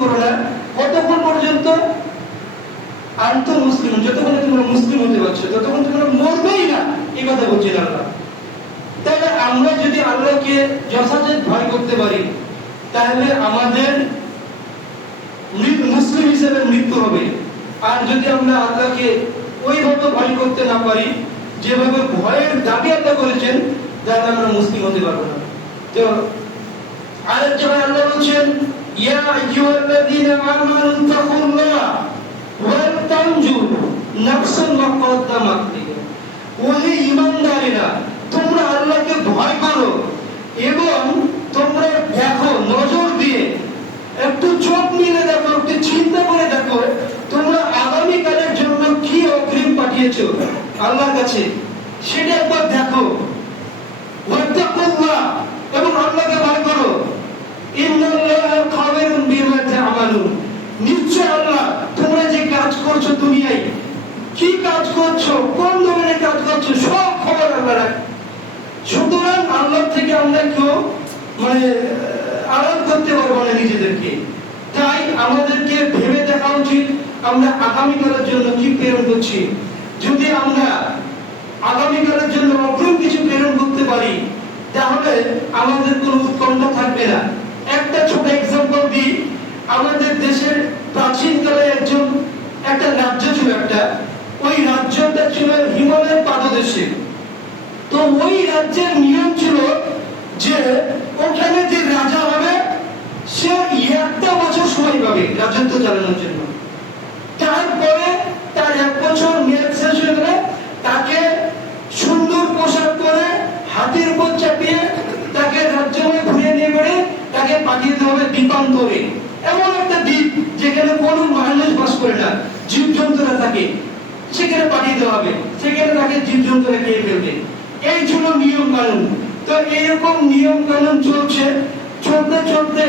করো না কতক্ষণ পর্যন্ত আন্ত মুসলিম, যতক্ষণ তোমরা মুসলিম হতে পারছো ততক্ষণ তোমরা মরবেই না, এই কথা বলছেন আল্লাহ। তাহলে আমরা যদি আল্লাহকে যথাযথ ভয় করতে পারি তাহলে আমাদের মুসলিম হিসেবে মৃত্যু হবে। আর যদি আমরা আল্লাহকে ওইভাবে ভয় করতে না পারি যেভাবে ভয়ের দাবি আল্লাহ করেছেন, তাহলে আমরা মুসলিম হতে পারবো না। তো আরেক জায়গায় আল্লাহ বলছেন ইয়া আইয়ুহাল্লাযীনা আমানু তাকুল্লাহ ওয়া তানজুর নাফসুন মা কদ্দামাত লিগাদ। ওহে ঈমানদারেরা, তোমরা আল্লাহকে ভয় করো এবং তোমরা দেখো, নজর দিয়ে একটু চোখ মিলে দেখো, একটু চিন্তা করে দেখো তোমরা আগামী কালের জন্য কি অগ্রিম পাঠিয়েছো আল্লাহর কাছে, সেটা একবার দেখো। ওয়াত্তাকুল্লাহ, এবং আল্লাহকে ভয় করো। ইন্নাল্লাহা খাবিরুম বিমা তা'মালুন, নিশ্চয় আল্লাহ তোমরা যে কাজ করছো দুনিয়ায়, কি কাজ করছো, কোন ধরনের কাজ করছো, সব খবর আল্লাহ রাখে। সুতরাং আল্লাহ থেকে আমরা কেউ আড়াল করতে পারবো না নিজেদেরকে। তাই আমাদেরকে ভেবে দেখা উচিত আমরা আগামীকালের জন্য কি প্রেরণ করছি। যদি আমরা আগামীকালের জন্য অগ্রিম কিছু প্রেরণ করতে পারি তাহলে আমাদের কোনো উৎকণ্ঠা থাকবে না। একটা ছোট এক্সাম্পল দিই। আমাদের দেশের প্রাচীনকালে একটা রাজ্য ছিল, ওই রাজ্যটা ছিল হিমালয়ের পাদদেশে। তো ওই রাজ্যের নিয়ম ছিল যে ওখানে যে রাজা হবে সে একটা বছর সময় পাবে রাজত্ব চালানোর জন্য। তারপরে তার 1 বছর মেয়াদ শেষ হয়ে গেলে তাকে সুন্দর পোশাক করে হাতির উপর চাপিয়ে তাকে রাজ্যময় ঘুরিয়ে নিয়ে বেড়ে তাকে পাঠিয়ে দিতে হবে দ্বীপান্তরে, এমন একটা দ্বীপ যেখানে কোনো মানুষ বাস করে না, জীবজন্তুরা থাকে, সেখানে পাঠিয়ে দেওয়া হবে, সেখানে তাকে জীবজন্তুরা খেয়ে ফেলবে। এই ছিল নিয়ম কানুন। তো এইরকম নিয়ম কানুন চলতে চলতে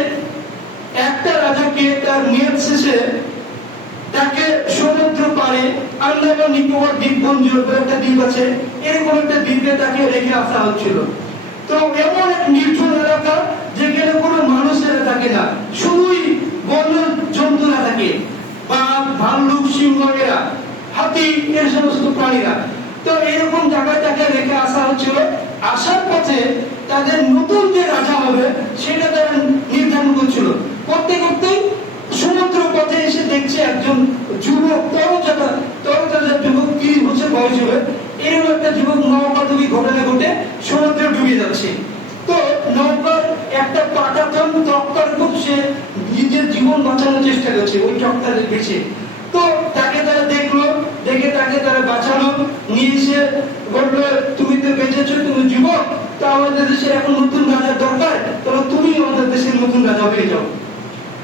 একটা রাজাকে তার মেয়াদ শেষে তাকে সমুদ্র পাড়ে আন্দামান নিকোবর দ্বীপপুঞ্জ একটা দ্বীপ আছে, এরকম একটা দ্বীপে তাকে রেখে আসা হচ্ছিল। তো এমন এক নির্জন এলাকা যেখানে কোনো মানুষেরা থাকে না, শুধুই বন্য জন্তুরা থাকে, বাঘ, ভাল্লুক, সিংহ, এরা, হাতি, এর সমস্ত প্রাণীরা। তো এরকম জায়গায় তাকে রেখে আসা হচ্ছিল। আসার পথে তাদের নতুন যে রাজা হবে সেটা তারা নির্ধারণ করছিল। করতে করতেই সমুদ্র পথে এসে দেখছে একজন যুবক, তরতাজা যুবক, 30 বছর বয়স হবে, এরকম একটা যুবক নৌকাডুবি ঘটনা ঘটে সমুদ্রে ডুবে যাচ্ছে। তো নৌকার একটা পাটাতন তক্তার উপর সে নিজের জীবন বাঁচানোর চেষ্টা করছে, ওই তক্তার বেঁচে। তো তাকে তারা দেখলো, দেখে তাকে তারা বাঁচালো, নিয়ে এসে বললো তুমি তো বেঁচেছো, তুমি যুবক, তো আমাদের দেশের এখন নতুন রাজার দরকার, তাহলে তুমি আমাদের দেশের নতুন রাজা হয়ে যাও।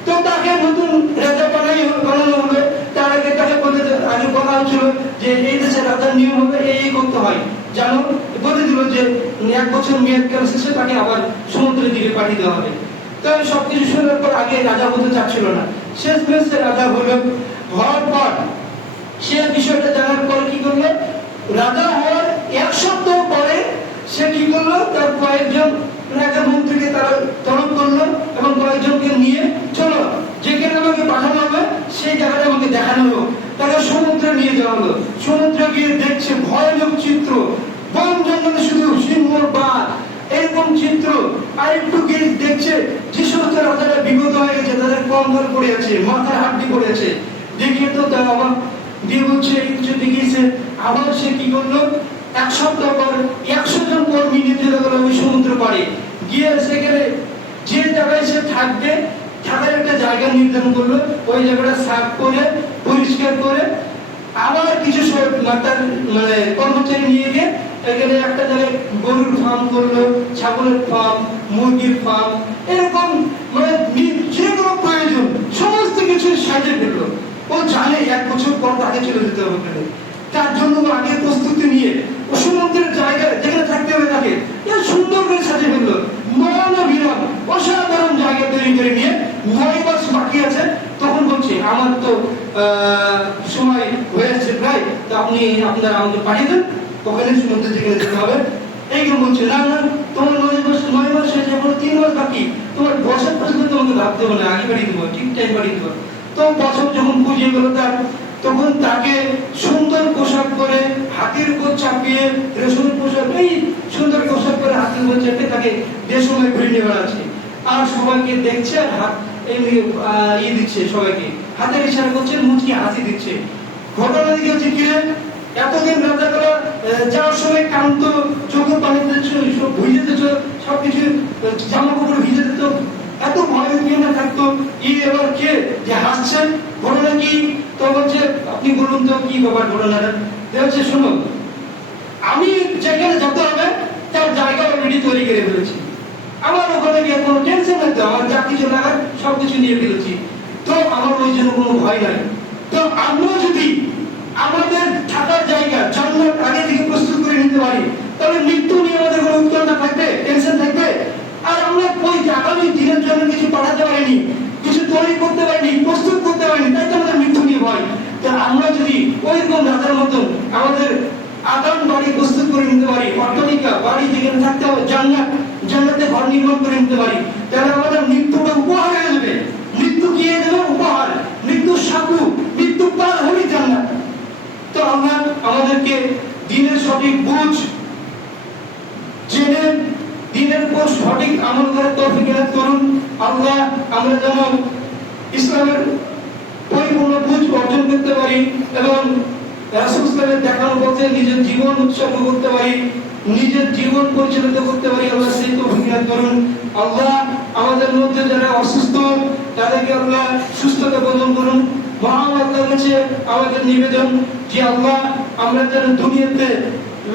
তো তাকে নতুন রাজা বানানো হবে। তার আগে তাকে আগে বলা হচ্ছিল যে এই দেশের রাজার নিয়ম হবে এই করতে হয়, জানো, বলে দিল যে 1 বছর মেয়াদ কাল শেষে তাকে আবার সমুদ্রের দিকে পাঠিয়ে দেওয়া হবে। তো সবকিছু শোনার পর আগে রাজা হতে চাচ্ছিল না, শেষ মেসে রাজা হওয়ার পর সে বিষয়টা জানার পর কি করলো, রাজা হওয়ার 1 সপ্তাহ পরে সে কি করলো, তার কয়েকজন রাজা মন্ত্রীকে তারা তলব করলো এবং কয়েকজনকে নিয়ে চলো যেখানে আমাকে পাঠানো হবে সেই জায়গাটা আমাকে দেখানো হলো। তাকে সমুদ্রে নিয়ে যাওয়া হলো। সমুদ্রে গিয়ে দেখছে ভয়ানক চিত্র, বন জঙ্গলে শুধু সিংহ, বাঘ, এরকম চিত্র। আর একটু গিয়ে দেখছে যে সমস্ত রাজারা বিগত হয়ে গেছে, তাদের কঙ্কাল পড়ে আছে, মাথায় হাড্ডি পড়ে আছে, দেখিয়ে তো তার অবাক দিয়ে বলছে এই কিছু দেখিয়েছে। আবার সে কি করলো, 1 সপ্তাহ পর 100 জন কর্মী নিয়ে চলে গেল ওই সমুদ্র পাড়ে গিয়ে সেখানে যে জায়গায় সে থাকবে থাকার একটা জায়গা নির্ধারণ করলো। ওই জায়গাটা সাফ করে পরিষ্কার করে আবার কিছু কর্মচারী নিয়ে গিয়ে এখানে একটা জায়গায় গরুর ফার্ম করলো, ছাগলের ফার্ম, মুরগির ফার্ম, এরকম যেগুলো প্রয়োজন সমস্ত কিছু সাজিয়ে ফেললো। ও জানে 1 বছর পর তাকে চলে যেতে হবে, তার জন্য আগে প্রস্তুতি নিয়ে ও সমুদ্রের জায়গায় যেখানে থাকতে হবে তাকে সুন্দর করে সাজিয়ে ফেললো। নয়নবিরাম অসাধারণ জায়গা তৈরি করে নিয়ে 9 মাস বাকি আছে, তখন বলছে আমার তো সময় হয়ে আসছে প্রায়, তো আপনারা আমাকে পাঠিয়ে দেন, ওখানে সমুদ্রে যেখানে যেতে হবে এইরকম বলছে, না না তোমার 9 মাস হয়েছে, এখন 3 মাস বাকি, তোমার বছর পর্যন্ত তোমাকে ভাবতে হবে না, আগে বাড়িয়ে দেবো, ঠিক টাইম বাড়িয়ে দেবো। তো বছর যখন পুজিয়ে গেল তার, তখন তাকে সুন্দর পোশাক করে হাতির উপর চাপিয়ে, রেশমের পোশাক, এই সুন্দর পোশাক করে হাতির উপর চাপিয়ে তাকে দেশময় ঘুরে নিয়ে বেড়াচ্ছে। আর সবাইকে দেখছে আর হাত ইয়ে দিচ্ছে, সবাইকে হাতের ইশারা করছে, মুচকি হাসি দিচ্ছে। ঘটনা দিকে হচ্ছে কি, এতদিন রাজাকারা যাওয়ার সময় কান্ত, চোখে পানিতে সব ভিজে যেত, সবকিছু জামা কাপড় ভিজে যেত, এত ভয় পেয়ে না থাকতো। এবার কে যে হাসছে, ঘটনা কি? তো বলছে আপনি বলুন তো কি ব্যাপার ঘটনাটা? হচ্ছে শুনুন, আমি যেখানে যেতে হবে তার জায়গা অলরেডি তৈরি করে ফেলেছি, আমার ওখানে গিয়ে কোনো টেনশন নেই, তো আমার যা কিছু লাগার সবকিছু নিয়ে ফেলেছি, তো আমার ওই জন্য কোনো ভয় নাই। তো আমরা যদি আমাদের থাকার জায়গা জান্নাত আগে থেকে প্রস্তুত করে নিতে পারি, তাহলে মৃত্যু নিয়ে আমাদের কোনো উত্তেজনা থাকবে, টেনশন থাকবে? আর আমরা ওই আগামী দিনের জন্য কিছু পাঠাতে পারিনি, কিছু তৈরি করতে পারিনি, প্রস্তুত করতে পারিনি, তাই তো আমাদের মৃত্যু নিয়ে ভয়। তো আমরা যদি ওইরকম রাজার মতন আমাদের আগাম বাড়ি প্রস্তুত করে নিতে পারি, অট্টালিকা বাড়ি যেখানে থাকতে হবে, জান্নাতে ঘর নির্মাণ করে নিতে পারি, তাহলে আমাদের মৃত্যুটা উপহার হয়ে যাবে। মৃত্যু কি হয়ে যাবে? উপহার। মৃত্যু সাকু, মৃত্যু পার হলে জান্নাত। তো আমরা আমাদেরকে দিনের সঠিক বুঝ জেনে দিনের উপর সঠিক আমল করার তৌফিক দান করুন আল্লাহ। আমরা যেন ইসলামের পরিপূর্ণ বুঝ অর্জন করতে পারি এবং রাসূল সাল্লাল্লাহু আলাইহি ওয়াসাল্লামের দেখানো পথে নিজের জীবন উৎসর্গ করতে পারি, নিজের জীবন পরিচালিত করতে পারি। আল্লাহ সেই তৌফিক দান করুন আল্লাহ। আমাদের মধ্যে যারা অসুস্থ তাদেরকে আল্লাহ সুস্থতা প্রদান করুন। মহান আল্লাহর কাছে আমাদের নিবেদন যে আল্লাহ, আমরা যেন দুনিয়াতে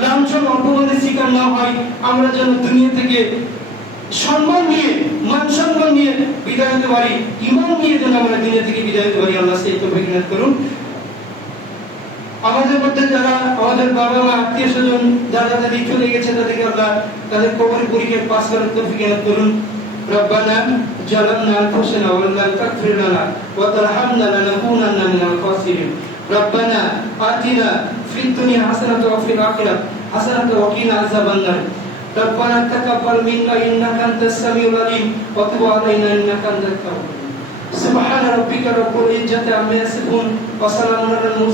লাঞ্ছন অপমানের শিকার না হয়, আমরা যেন দুনিয়া থেকে সম্মান নিয়ে, মান সম্মান নিয়ে বিদায় হতে পারি, ঈমান নিয়ে যেন আমরা দুনিয়া থেকে বিদায় হতে পারি। আল্লাহ সেই তৌফিক দান করুন। আমাদের মধ্যে যারা আমাদের বাবা মা আত্মীয় স্বজন যারা দাদি চলে গেছে, তাদেরকে আল্লাহ তাদের কবরের পরীক্ষায় পাস করার তৌফিক দান করুন। ربنا ظلمنا أنفسنا وإن لم تغفر لنا وترحمنا لنكونن من الخاسرين ربنا آتنا في الدنيا حسنة وفي الآخرة حسنة وقنا عذاب النار ربنا تقبل منا إنك أنت السميع العليم وتب علينا إنك أنت التواب. سبحان ربك رب العزة عما يصفون وسلام على المرسلين.